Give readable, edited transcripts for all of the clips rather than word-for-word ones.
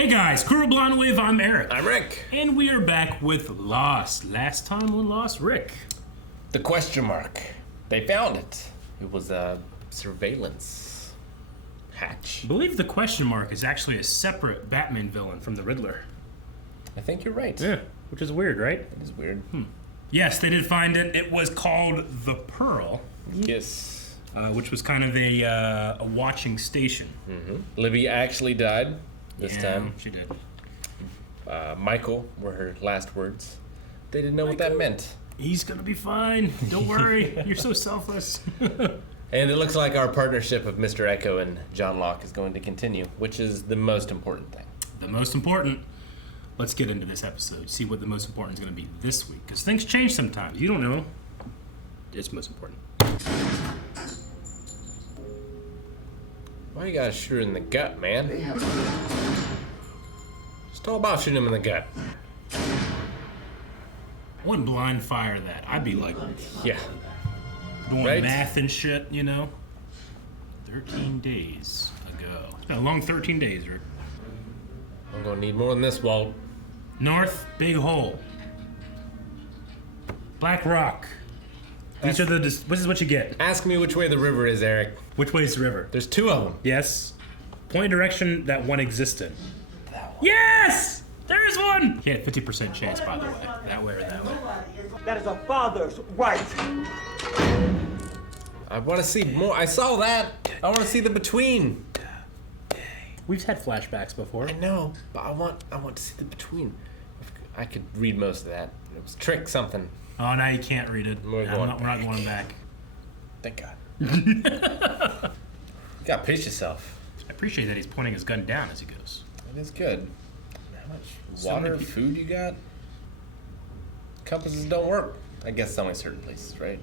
Hey guys, Cool Blonde Wave, I'm Eric. I'm Rick. And we are back with Lost. Last time we lost Rick. The question mark. They found it. It was a surveillance hatch. I believe the question mark is actually a separate Batman villain from the Riddler. I think you're right. Yeah, which is weird, right? It is weird. Yes, they did find it. It was called the Pearl. Yes. Which was kind of a watching station. Libby actually died this time. She did. Michael were her last words. They didn't know what that meant. He's gonna be fine. Don't worry. You're so selfless. And it looks like our partnership of Mr. Echo and John Locke is going to continue, which is the most important thing. The most important. Let's get into this episode. See what the most important is going to be this week. Because things change sometimes. You don't know. It's most important. Why you gotta shoot her in the gut, man? Just all about shooting him in the gut. I wouldn't blind fire that. I'd be like Yeah. doing Right. math and shit, you know? 13 days ago. It's been a long 13 days, Rick. I'm gonna need more than this, Walt. North, Big Hole. Black Rock. These are this is what you get. Ask me which way the river is, Eric. Which way is the river? There's two of them. Yes. Point of direction that one exists in. That one. Yes! There is one! He had a 50% chance, by the way. That way or that way. That is a father's right. I want to see more. I saw that. I want to see the between. We've had flashbacks before. I know, but I want to see the between. I could read most of that. It was trick something. Oh, now you can't read it. We're We're not going back. Thank God. You gotta pace yourself. I appreciate that he's pointing his gun down as he goes. It is good. How much So water, many food you got? Compasses don't work. I guess only certain places, right?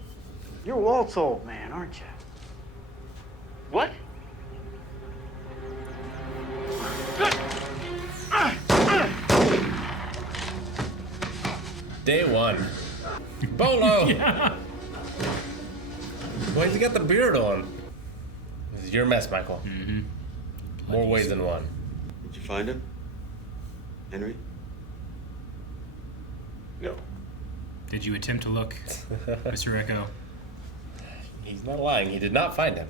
You're Walt's old man, aren't you? What? Day one. Bolo! Yeah. Why'd you got the beard on? This is your mess, Michael. Mm-hmm. More ways than one. Did you find him? Henry? No. Did you attempt to look, Mr. Echo? He's not lying. He did not find him.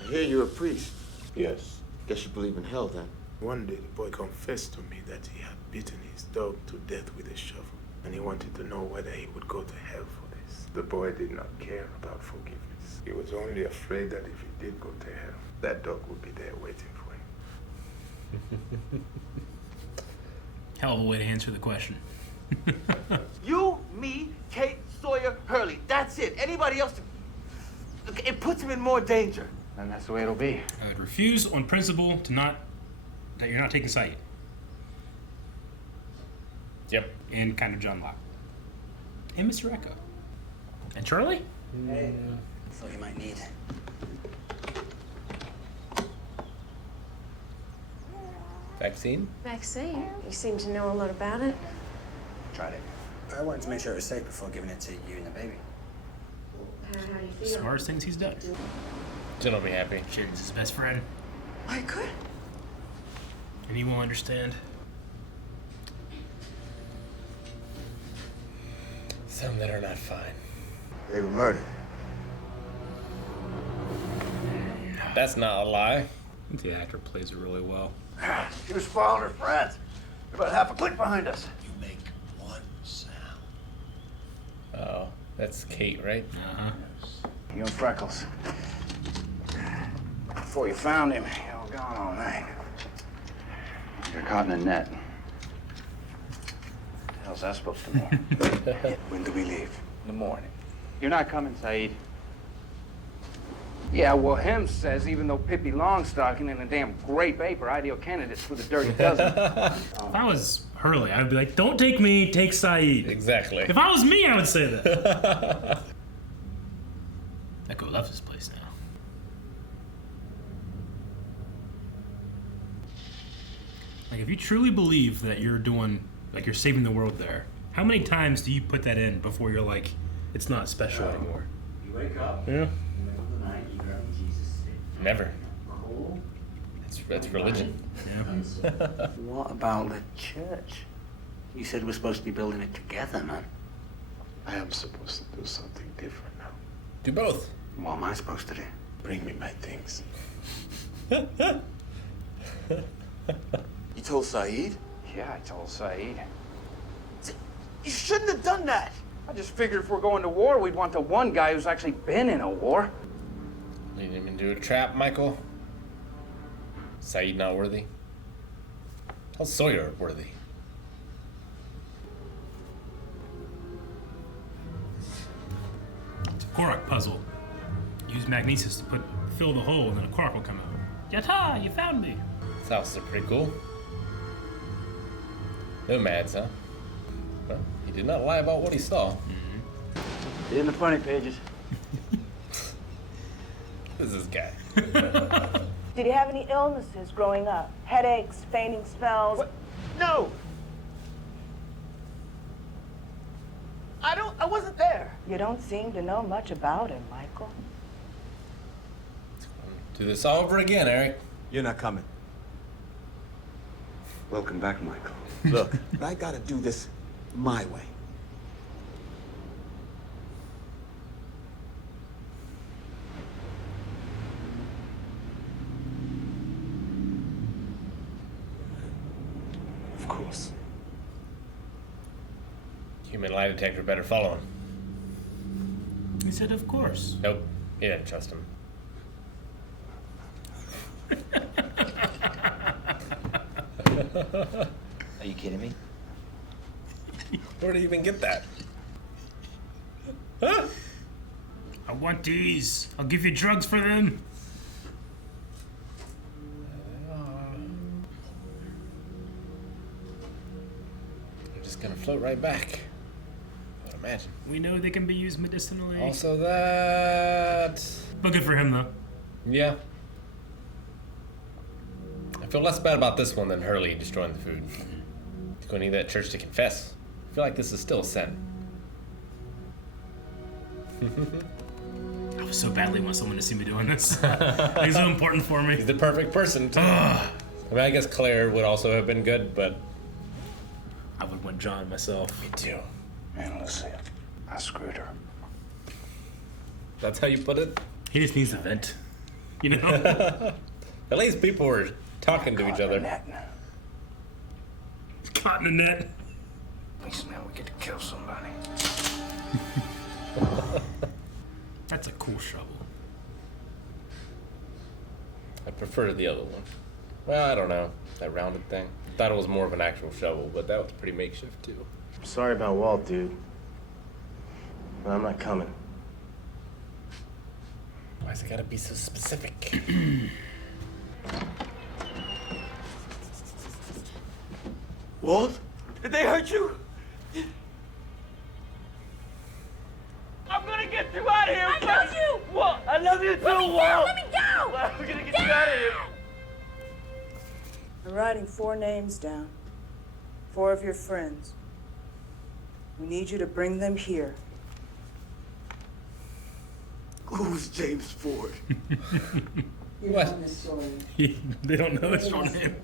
I hear you're a priest. Yes. Guess you believe in hell then. One day the boy confessed to me that he had beaten his dog to death with a shovel, and he wanted to know whether he would go to hell for this. The boy did not care about forgiveness. He was only afraid that if he did go to hell, that dog would be there waiting for him. Hell of a way to answer the question. You, me, Kate, Sawyer, Hurley. That's it. Anybody else, it puts him in more danger. And that's the way it'll be. I would refuse on principle that you're not taking Saeed. Yep. And kind of John Locke. And Mr. Echo. And Charlie? Hey. That's all you might need. Vaccine? Vaccine? You seem to know a lot about it. Tried it. I wanted to make sure it was safe before giving it to you and the baby. How do you feel? Smartest things he's done. Jen will be happy. Shit's his best friend. I could. And he won't understand. Some that are not fine. They were murdered. That's not a lie. I think the actor plays it really well. She was following her friends. They're about half a click behind us. You make one sound. Oh, that's Kate, right? Uh-huh. You and Freckles. Before you found him, you were gone all night. You're caught in a net. What the hell's that supposed to mean? When do we leave? In the morning. You're not coming, Saeed. Yeah, well, Hem says even though Pippi Longstocking and a damn grape ape are ideal candidates for the Dirty Dozen. If I was Hurley, I would be like, don't take me, take Saeed. Exactly. If I was me, I would say that. Echo left this place now. Like, if you truly believe that you're doing, like, you're saving the world there, how many times do you put that in before you're like, it's not special anymore? You wake up. Yeah. In the middle of the night, you grab Jesus. Never. Cool. It's religion. Yeah. What about the church? You said we're supposed to be building it together, man. I am supposed to do something different now. Do both. What am I supposed to do? Bring me my things. You told Saeed? Yeah, I told Saeed. You shouldn't have done that. I just figured if we're going to war, we'd want the one guy who's actually been in a war. Leading him into a trap, Michael. Saeed not worthy. How's Sawyer worthy? It's a Korok puzzle. Use magnesis to fill the hole, and then a Korok will come out. Yatta! You found me. This house is pretty cool. Nomads, huh? Well, he did not lie about what he saw. In the funny pages. Who's this guy? Did he have any illnesses growing up? Headaches, fainting spells? What? No. I wasn't there. You don't seem to know much about him, Michael. Do this all over again, Eric. You're not coming. Welcome back, Michael. Look, I gotta do this my way. Of course. Human lie detector better follow him. He said, of course. Nope, he didn't trust him. Are you kidding me? Where do you even get that? I want these. I'll give you drugs for them. They're just gonna float right back. I would imagine. We know they can be used medicinally. Also that... But good for him, though. Yeah. I feel less bad about this one than Hurley destroying the food. He's going to need that church to confess. I feel like this is still a sin. I so badly want someone to see me doing this. He's so important for me. He's the perfect person, too. I mean, I guess Claire would also have been good, but... I would want John myself. Me too. Ana Lucia. I screwed her. That's how you put it? He just needs to vent. You know? At least people were talking to each other. Caught in a net. At least now we get to kill somebody. That's a cool shovel. I prefer the other one. Well, I don't know. That rounded thing. I thought it was more of an actual shovel, but that was pretty makeshift, too. I'm sorry about Walt, dude. But I'm not coming. Why's it gotta be so specific? Walt? Did they hurt you? I'm gonna get you out of here. I love you! Walt, I love you too, Let me Walt. go! Let me go! We're gonna get you out of here. I'm writing 4 names down. 4 of your friends. We need you to bring them here. Who's James Ford? What? They don't know his real name.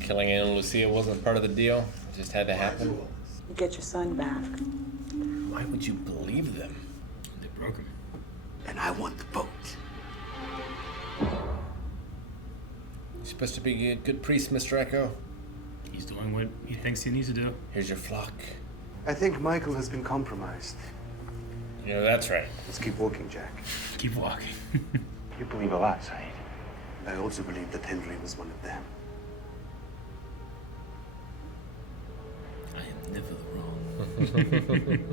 Killing Ana Lucia wasn't part of the deal. It just had to happen. You get your son back. Why would you believe them? They broke him. And I want the boat. You're supposed to be a good priest, Mr. Echo. He's doing what he thinks he needs to do. Here's your flock. I think Michael has been compromised. You know, that's right. Let's keep walking, Jack. Keep walking. You believe a lot, Saeed. I also believe that Henry was one of them. I am never wrong.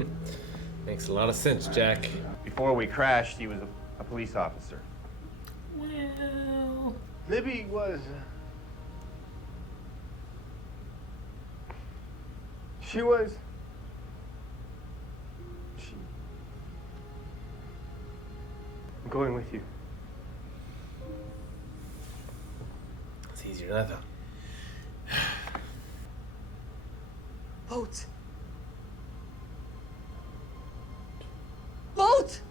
Makes a lot of sense, Jack. Before we crashed, he was a police officer. Well... Libby was... She was... I'm going with you. It's easier than I thought. Boat. Boat.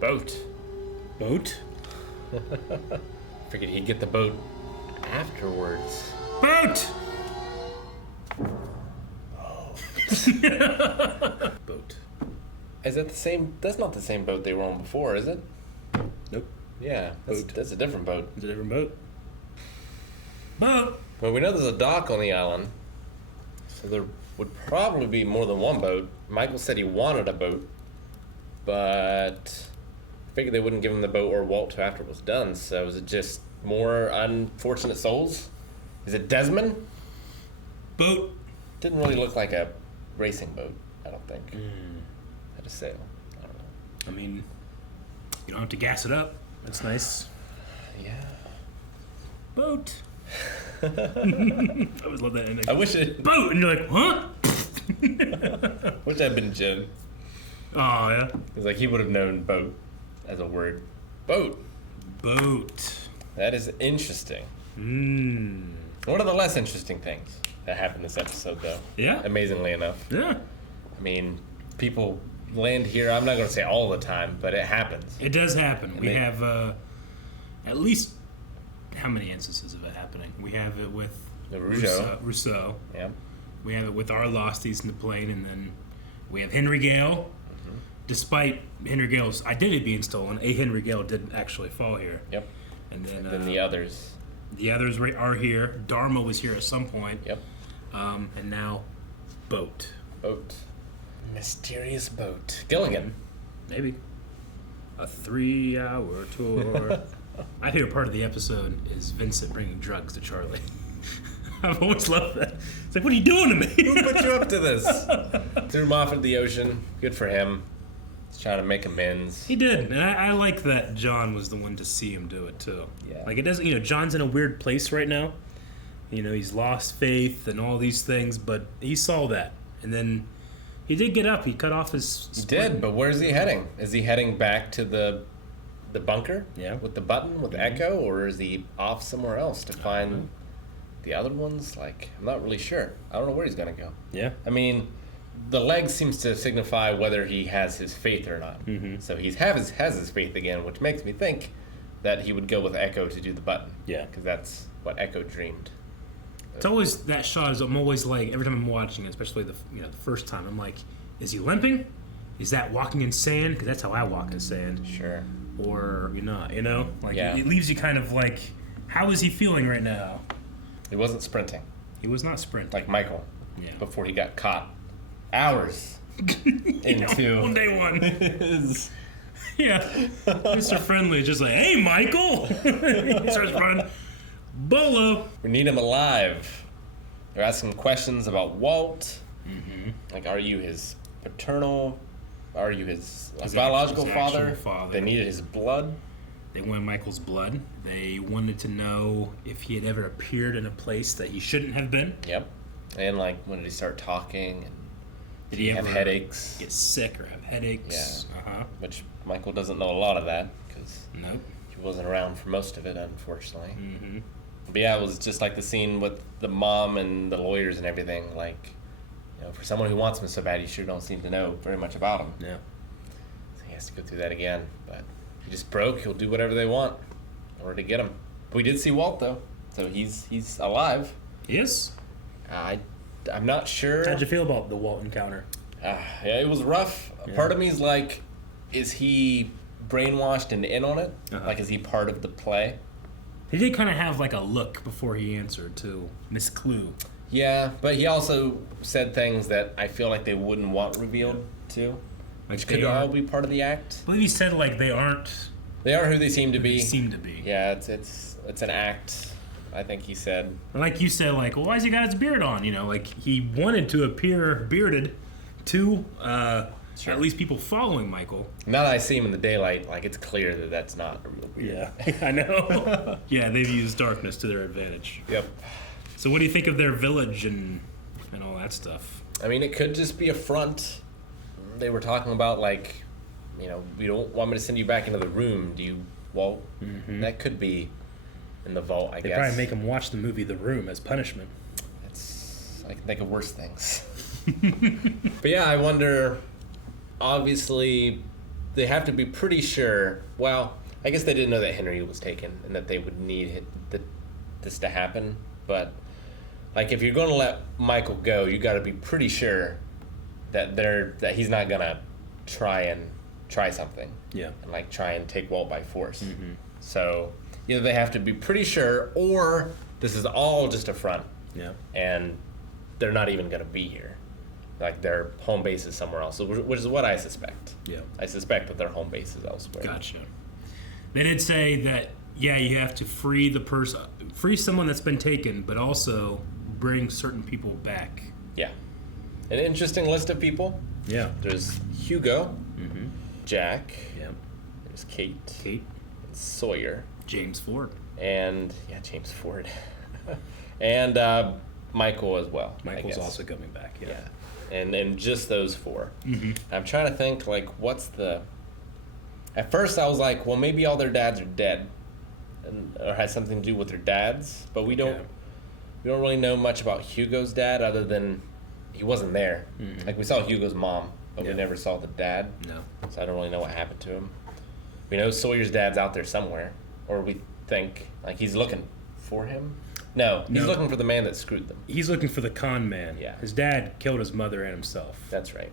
Boat. Boat? Figured he'd get the boat afterwards. Boat! Boat. Is that the same? That's not the same boat they were on before, is it? Nope. Yeah, that's a different boat. It's a different boat. Boat! Well, we know there's a dock on the island, so there would probably be more than one boat. Michael said he wanted a boat, but I figured they wouldn't give him the boat or Walt till after it was done, so is it just more unfortunate souls? Is it Desmond? Boat. Didn't really look like a racing boat, I don't think. Had a sail. I don't know. I mean, you don't have to gas it up. That's nice. Yeah. Boat. I always love that ending. I wish it. Boat! And you're like, huh? Wish I'd been Jim. Oh, yeah. It's like he would have known boat as a word. Boat. Boat. That is interesting. One of the less interesting things that happened this episode, though. Yeah. Amazingly enough. Yeah. I mean, people land here, I'm not going to say all the time, but it happens. It does happen. We have at least how many instances of it happening? We have it with The Rousseau. Yeah. We have it with our losties in the plane, and then we have Henry Gale. Despite Henry Gale's identity being stolen, a Henry Gale did actually fall here. Yep. And then the others. The others are here. Dharma was here at some point. Yep. And now, boat. Boat. Mysterious boat. Gilligan. Maybe. A 3-hour tour. My favorite part of the episode is Vincent bringing drugs to Charlie. I've always loved that. It's like, what are you doing to me? Who put you up to this? Threw him off into the ocean. Good for him. He's trying to make amends. He did. And I like that John was the one to see him do it, too. Yeah. Like, it doesn't, John's in a weird place right now. He's lost faith and all these things, but he saw that. And then he did get up. He cut off his... He did, but where's he heading? Is he heading back to the bunker? Yeah. With the button, with the echo? Or is he off somewhere else to find the other ones? Like, I'm not really sure. I don't know where he's going to go. Yeah. I mean, the leg seems to signify whether he has his faith or not. So he has his faith again, which makes me think that he would go with Echo to do the button. Yeah. Because that's what Echo dreamed. It's always that shot. I'm always like, every time I'm watching it, especially the first time, I'm like, is he limping? Is that walking in sand? Because that's how I walk in sand. Sure. Or not, Like, Yeah. it leaves you kind of like, how is he feeling right now? He wasn't sprinting. He was not sprinting. Like Michael. Yeah. Before he got caught. Hours into on day one. Yeah. Mr. Friendly is just like, hey, Michael! He starts running. Bolo! We need him alive. They're asking questions about Walt. Like, are you his paternal? Are you his biological father? They needed his blood. They wanted Michael's blood. They wanted to know if he had ever appeared in a place that he shouldn't have been. Yep. And, like, when did he start talking? And did he have ever headaches? Get sick or have headaches? Yeah. Which Michael doesn't know a lot of that because nope. He wasn't around for most of it, unfortunately. But yeah, it was just like the scene with the mom and the lawyers and everything. Like, for someone who wants him so bad, you sure don't seem to know very much about him. Yeah. So he has to go through that again. But he just broke. He'll do whatever they want in order to get him. We did see Walt though, so he's alive. He is. I'm not sure. How'd you feel about the Walt encounter? Yeah, it was rough. Yeah. Part of me is like, is he brainwashed and in on it? Like, is he part of the play? He did kind of have like a look before he answered to Miss Clue. Yeah, but he also said things that I feel like they wouldn't want revealed too. Which could all be part of the act. I believe he said like they aren't. They are who they seem to be. They seem to be. Yeah, it's an act. I think he said. Like you said, like, well, why has he got his beard on? Like he wanted to appear bearded to Sure. at least people following Michael. Now that I see him in the daylight, like it's clear that that's not a real beard. Yeah, I know. Yeah, they've used darkness to their advantage. Yep. So what do you think of their village and all that stuff? I mean, it could just be a front. They were talking about like, we don't want me to send you back into the room. Do you, Walt? That could be in the vault, I guess. They probably make him watch the movie The Room as punishment. I can think of worse things. But yeah, I wonder, obviously, they have to be pretty sure. Well, I guess they didn't know that Henry was taken and that they would need this to happen. But like, if you're going to let Michael go, you got to be pretty sure that he's not gonna try something. Yeah. And like try and take Walt by force. Mm-hmm. So either they have to be pretty sure, or this is all just a front. Yeah. And they're not even gonna be here. Like their home base is somewhere else, which is what I suspect. Yeah. I suspect that their home base is elsewhere. Gotcha. They did say that, yeah, you have to free someone that's been taken, but also bring certain people back. Yeah. An interesting list of people. Yeah. There's Hugo, mm-hmm. Jack. Yeah. There's Kate. And Sawyer. James Ford. And James Ford. And Michael as well. Michael's also coming back. Yeah. And just those four. Mm-hmm. I'm trying to think, like, what's the... At first I was like, well, maybe all their dads are dead, or has something to do with their dads, but we don't really know much about Hugo's dad other than he wasn't there. Mm-hmm. Like, we saw Hugo's mom, but we never saw the dad. No. So I don't really know what happened to him. We know Sawyer's dad's out there somewhere, or we think, like, he's looking for him. No, he's looking for the man that screwed them. He's looking for the con man. Yeah. His dad killed his mother and himself. That's right.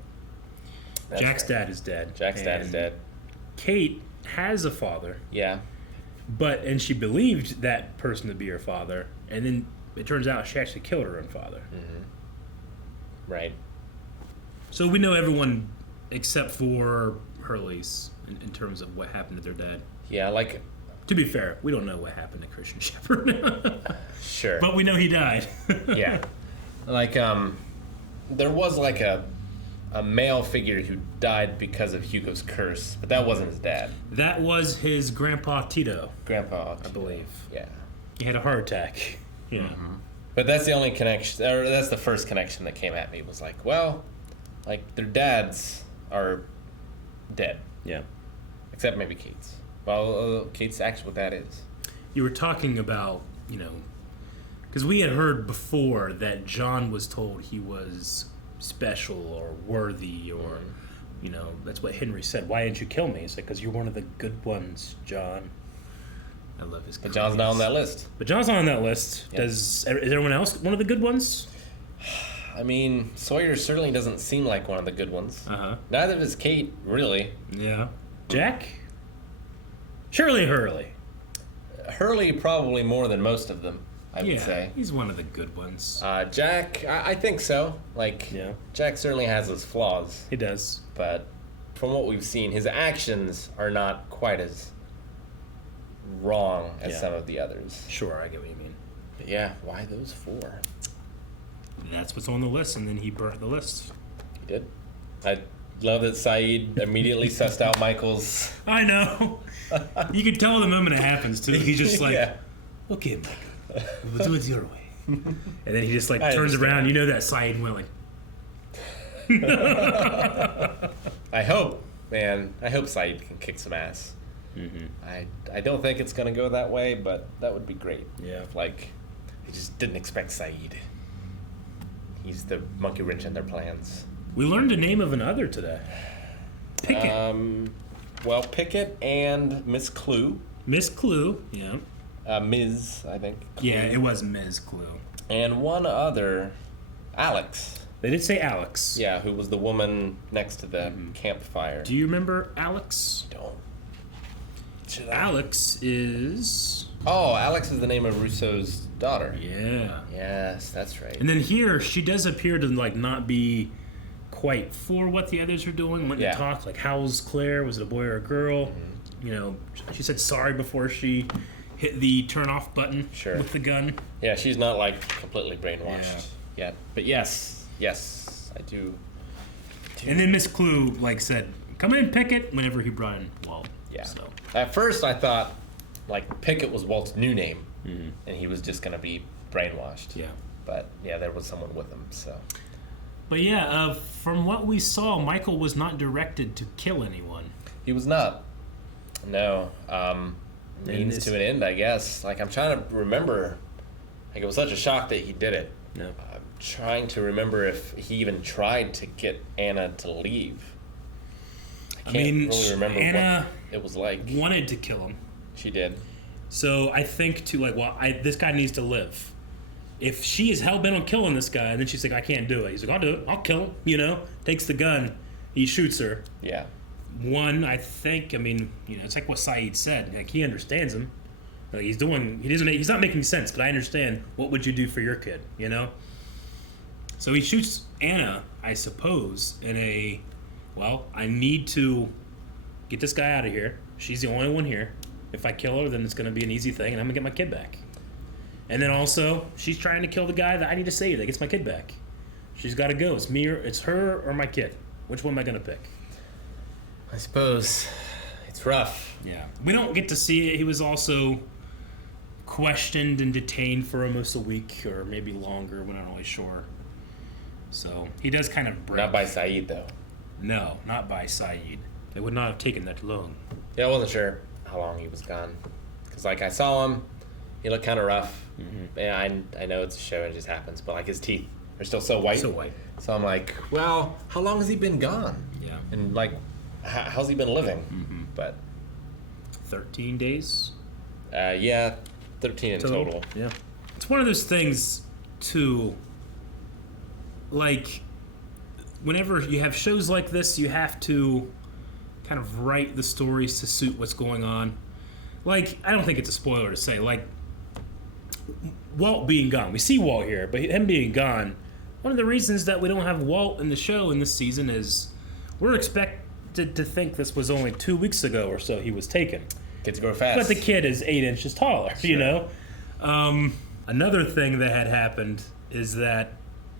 Jack's dad is dead. Jack's dad is dead. Kate has a father. Yeah. And she believed that person to be her father, and then it turns out she actually killed her own father. Mm-hmm. Right. So we know everyone except for Hurley's in terms of what happened to their dad. Yeah, like... To be fair, we don't know what happened to Christian Shepherd. Sure. But we know he died. Yeah. Like, there was like a male figure who died because of Hugo's curse, but that wasn't his dad. That was his grandpa Tito. I believe. Yeah. He had a heart attack. Yeah. Mm-hmm. But that's the only connection, or that's the first connection that came at me, was like, well, like, their dads are dead. Yeah. Except maybe Kate's. Well, Kate's actual dad is. You were talking about, because we had heard before that John was told he was special or worthy, or, that's what Henry said. Why didn't you kill me? It's like, because you're one of the good ones, John. I love his. But John's not on that list. Yep. Is everyone else one of the good ones? I mean, Sawyer certainly doesn't seem like one of the good ones. Uh-huh. Neither does Kate, really. Yeah. Jack? Surely Hurley. Hurley probably more than most of them, I would say. He's one of the good ones. Jack, I think so. Like, Jack certainly has his flaws. He does. But from what we've seen, his actions are not quite as wrong as some of the others. Sure, I get what you mean. But yeah, why those four? That's what's on the list, and then he burnt the list. He did. I love that Saeed immediately sussed out Michael's... I know. You can tell the moment it happens, too. He's just like, okay, Michael, we'll do it your way. And then he just, turns around. You know that Saeed went like... I hope Saeed can kick some ass. Mm-hmm. I don't think it's going to go that way, but that would be great. Yeah. If, I just didn't expect Saeed. He's the monkey wrench in their plans. We learned the name of another today. Pickett. Pickett and Miss Clue. Miss Clue, yeah. Ms., I think. Clue. Yeah, it was Ms. Clue. And one other, Alex. They did say Alex. Yeah, who was the woman next to the campfire. Do you remember Alex? Don't. Alex is... Oh, Alex is the name of Russo's daughter. Yeah. Yes, that's right. And then here, she does appear to not be quite for what the others are doing. When they talk, how's Claire? Was it a boy or a girl? Mm-hmm. She said sorry before she hit the turn off button with the gun. Yeah, she's not completely brainwashed yet. But yes, I do. And then Miss Clue said, "Come in, Pickett," whenever he brought in Walt. Yeah. So. At first, I thought Pickett was Walt's new name, and he was just gonna be brainwashed. Yeah. But there was someone with him. So. But from what we saw, Michael was not directed to kill anyone. He was not. No. Means to an end, I guess. I'm trying to remember. It was such a shock that he did it. Yeah. I'm trying to remember if he even tried to get Anna to leave. I can't really remember Anna what it was like. Wanted to kill him. She did. So I think this guy needs to live. If she is hell bent on killing this guy, and then she's like, I can't do it. He's like, I'll do it. I'll kill him. Takes the gun. He shoots her. Yeah. One, I think, it's like what Saeed said. Like, he understands him. Like, he's not making sense, but I understand. What would you do for your kid, So he shoots Ana, I suppose, I need to get this guy out of here. She's the only one here. If I kill her, then it's going to be an easy thing, and I'm going to get my kid back. And then also, she's trying to kill the guy that I need to save that gets my kid back. She's got to go. It's her or my kid. Which one am I going to pick? I suppose it's rough. Yeah. We don't get to see it. He was also questioned and detained for almost a week or maybe longer. We're not really sure. So he does kind of break. Not by Saeed, though. No, not by Saeed. It would not have taken that long. Yeah, I wasn't sure how long he was gone. Because, I saw him. He looked kind of rough. Mm-hmm. Yeah, I know it's a show and it just happens. But, his teeth are still so white. So white. So I'm like, well, how long has he been gone? Yeah. And, how's he been living? Mm-hmm. But 13 days? Yeah, 13 in total. Yeah. It's one of those things, too, whenever you have shows like this, you have to kind of write the stories to suit what's going on. I don't think it's a spoiler to say, Walt being gone. We see Walt here, but him being gone, one of the reasons that we don't have Walt in the show in this season is we're expected to think this was only 2 weeks ago or so he was taken. Kids grow fast. But the kid is 8 inches taller, Sure. Another thing that had happened is that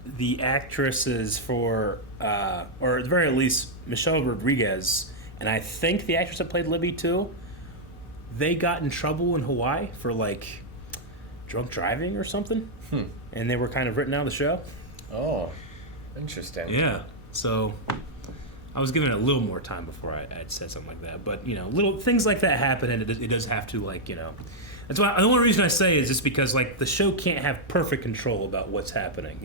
the actresses or at the very least, Michelle Rodriguez, and I think the actress that played Libby too, they got in trouble in Hawaii for drunk driving or something. And they were kind of written out of the show. Oh, interesting. Yeah. So I was giving it a little more time before I'd said something like that. But, little things like that happen, and it does have to, That's why the only reason I say is just because, the show can't have perfect control about what's happening,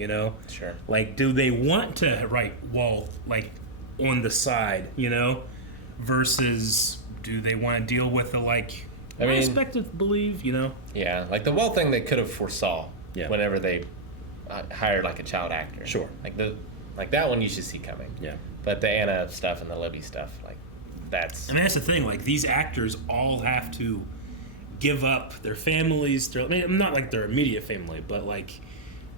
Sure. Do they want to write Walt, on the side, versus do they want to deal with the, I expect to believe, Yeah, the Walt thing they could have foresaw whenever they hired, a child actor. Sure. That one you should see coming. Yeah. But the Ana stuff and the Libby stuff, that's... that's the thing. These actors all have to give up their families. Not their immediate family, but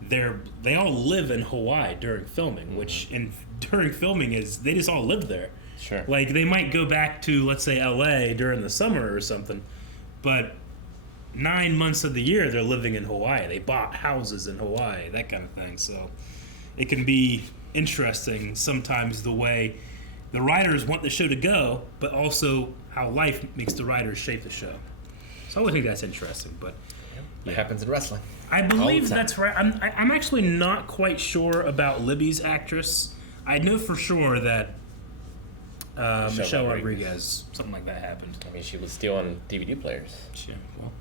they all live in Hawaii during filming, mm-hmm. which during filming is they just all live there. Sure. They might go back to, let's say, LA during the summer or something, but 9 months of the year they're living in Hawaii. They bought houses in Hawaii, that kind of thing. So it can be interesting sometimes the way the writers want the show to go, but also how life makes the writers shape the show. So I would think that's interesting, but it happens in wrestling. I believe that's right. I'm actually not quite sure about Libby's actress. I know for sure that Michelle Rodriguez, something like that happened. She was stealing DVD players. Yeah, well,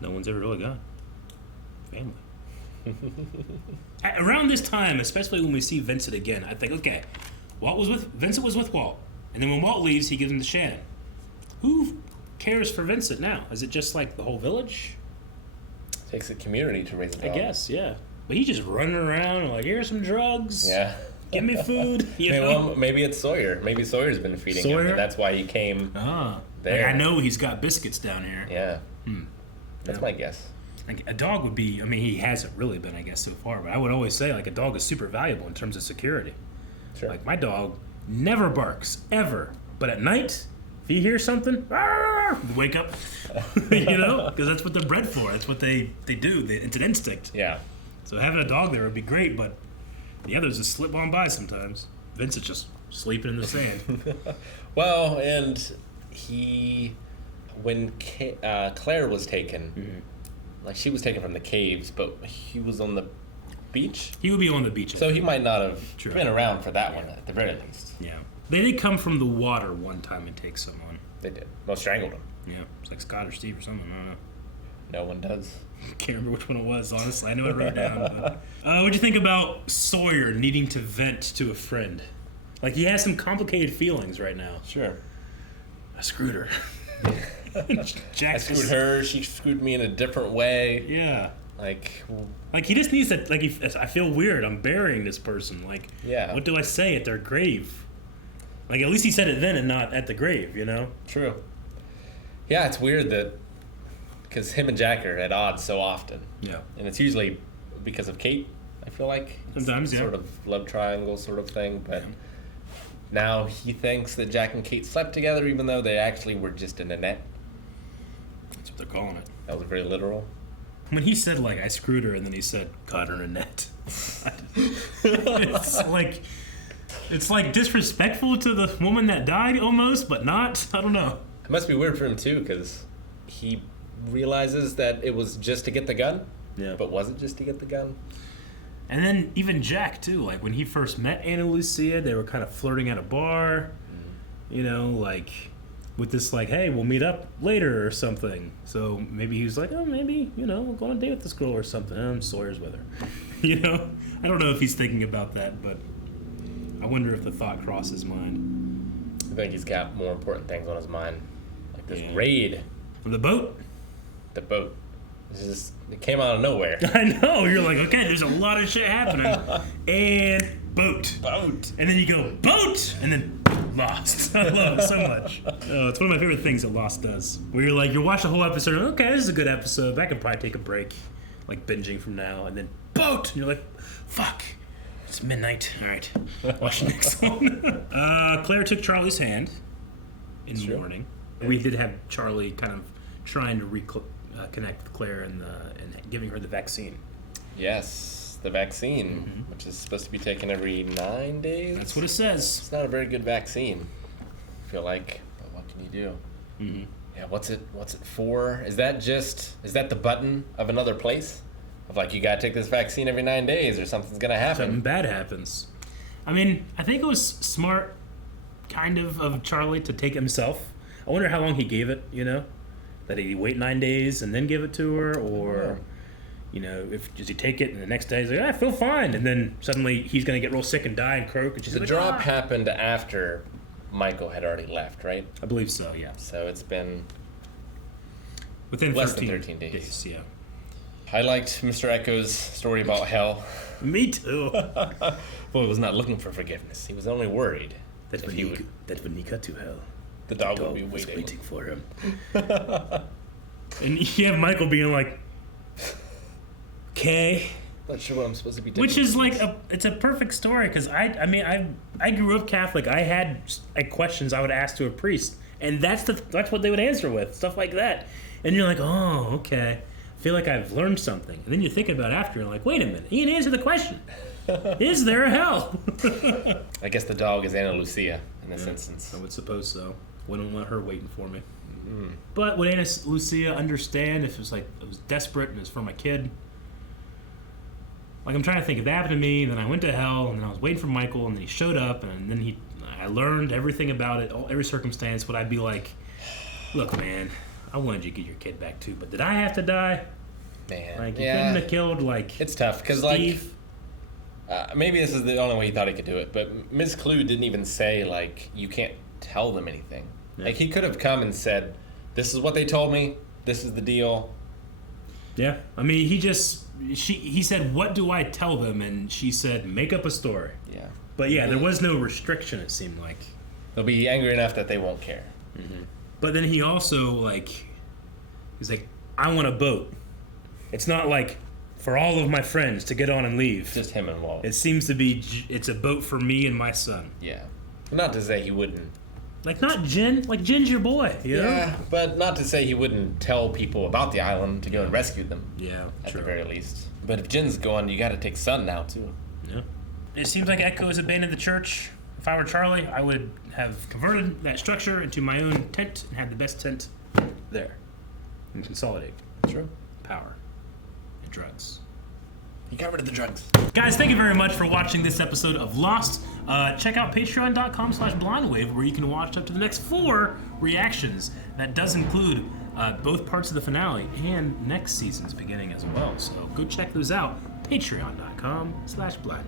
no one's ever really got family. Around this time, especially when we see Vincent again, I think, okay, Vincent was with Walt, and then when Walt leaves, he gives him to Shannon. Who cares for Vincent now? Is it just the whole village? Takes a community to raise a dog. I guess, yeah. But he's just running around here's some drugs. Yeah. Give me food. Well, maybe it's Sawyer. Maybe Sawyer's been feeding him. And that's why he came there. I know he's got biscuits down here. Yeah. That's my guess. A dog would be, he hasn't really been, I guess, so far, but I would always say, a dog is super valuable in terms of security. Sure. My dog never barks, ever. But at night, if he hears something, wake up, because that's what they're bred for. That's what they do. It's an instinct. Yeah. So having a dog there would be great, but the others just slip on by sometimes. Vincent's just sleeping in the sand. Well, and when Claire was taken, mm-hmm. She was taken from the caves, but he was on the beach? He would be on the beach. So he might not have been around for that one, at the very least. Yeah. They did come from the water one time and take someone. They did. Well, strangled him. Yeah. It's like Scott or Steve or something. I don't know. No one does. Can't remember which one it was, honestly. I know I wrote it down. But, what'd you think about Sawyer needing to vent to a friend? He has some complicated feelings right now. Sure. I screwed her. Jack I screwed her. She screwed me in a different way. Yeah. Like he just needs to, like, I feel weird. I'm burying this person. Like, yeah. What do I say at their grave? Like, at least he said it then and not at the grave, you know? True. Yeah, it's weird that, because him and Jack are at odds so often. Yeah. And it's usually because of Kate, I feel like. Sometimes, yeah. Sort of love triangle sort of thing, but now he thinks that Jack and Kate slept together even though they actually were just in a net. That's what they're calling it. That was very literal. When he said, like, I screwed her, and then he said, caught her in a net. It's like disrespectful to the woman that died almost, but not. I don't know. It must be weird for him too, because he realizes that it was just to get the gun. Yeah. But was it just to get the gun? And then even Jack too. Like when he first met Ana Lucia, they were kind of flirting at a bar. You know, like with this, like, hey, we'll meet up later or something. So maybe he was like, oh, maybe, you know, we'll go on a date with this girl or something. Sawyer's with her. You know, I don't know if he's thinking about that, but I wonder if the thought crossed his mind. I think he's got more important things on his mind, like this raid. The boat? The boat. It came out of nowhere. I know. You're like, okay, there's a lot of shit happening. And boat. Boat. And then you go, boat! And then Lost. I love it so much. Oh, it's one of my favorite things that Lost does. Where you're like, you watch the whole episode, okay, this is a good episode, but I could probably take a break, like binging from now, and then boat! And you're like, fuck. It's midnight. All right. Watch the next one. Claire took Charlie's hand in the morning. We did have Charlie kind of trying to connect with Claire and giving her the vaccine. Yes, the vaccine, which is supposed to be taken every 9 days. That's what it says. It's not a very good vaccine, I feel like. But what can you do? Mm-hmm. Yeah, what's it for? Is that the button of another place? Of like, you gotta take this vaccine every 9 days or something's gonna happen. Something bad happens. I mean, I think it was smart kind of Charlie to take it himself. I wonder how long he gave it, you know? That he'd wait 9 days and then give it to her, or, you know, does he take it and the next day he's like, I feel fine, and then suddenly he's going to get real sick and die and croak, and she's the like, drop happened after Michael had already left, right? I believe so, yeah. So it's been within less than 13 days. Yeah. I liked Mr. Echo's story about hell. Me too. Well, he was not looking for forgiveness. He was only worried that when he got to hell, the dog would be waiting for him. And you have Michael being like, okay. Not sure what I'm supposed to be doing. Which is like it's a perfect story, because I grew up Catholic. I had questions I would ask to a priest, and that's what they would answer with, stuff like that. And you're like, oh, okay. I feel like I've learned something. And then you're thinking about it after, and you're like, wait a minute, he didn't answer the question. Is there a hell? I guess the dog is Ana Lucia in this instance. I would suppose so. Wouldn't want her waiting for me. But would Ana Lucia understand if it was desperate and it was for my kid? Like, I'm trying to think, if that happened to me, then I went to hell, and then I was waiting for Michael, and then he showed up, and then I learned everything about it, every circumstance. Would I be like, look, man, I wanted you to get your kid back too, but did I have to die? Man, like, you couldn't have killed, like, it's tough, because, like, maybe this is the only way he thought he could do it, but Ms. Clue didn't even say, like, you can't tell them anything. Yeah. Like, he could have come and said, this is what they told me, this is the deal. Yeah, I mean, he said, what do I tell them? And she said, make up a story. Yeah. But yeah, there was no restriction, it seemed like. They'll be angry enough that they won't care. Mm-hmm. But then he also, he's like, I want a boat. It's not like for all of my friends to get on and leave. Just him and Walt. It seems to be, it's a boat for me and my son. Yeah. Not to say he wouldn't. Like, not Jen. Like, Jen's your boy, you know? Yeah, but not to say he wouldn't tell people about the island to go and rescue them. Yeah, at the very least. But if Jen's going, you gotta take Son now, too. Yeah. It seems like Echo has abandoned the church. If I were Charlie, I would have converted that structure into my own tent and had the best tent there. And consolidate. True. Power. And drugs. You got rid of the drugs. Guys, thank you very much for watching this episode of Lost. Check out patreon.com/blindwave, where you can watch up to the next 4 reactions. That does include both parts of the finale and next season's beginning as well. So go check those out. Patreon.com/blindwave.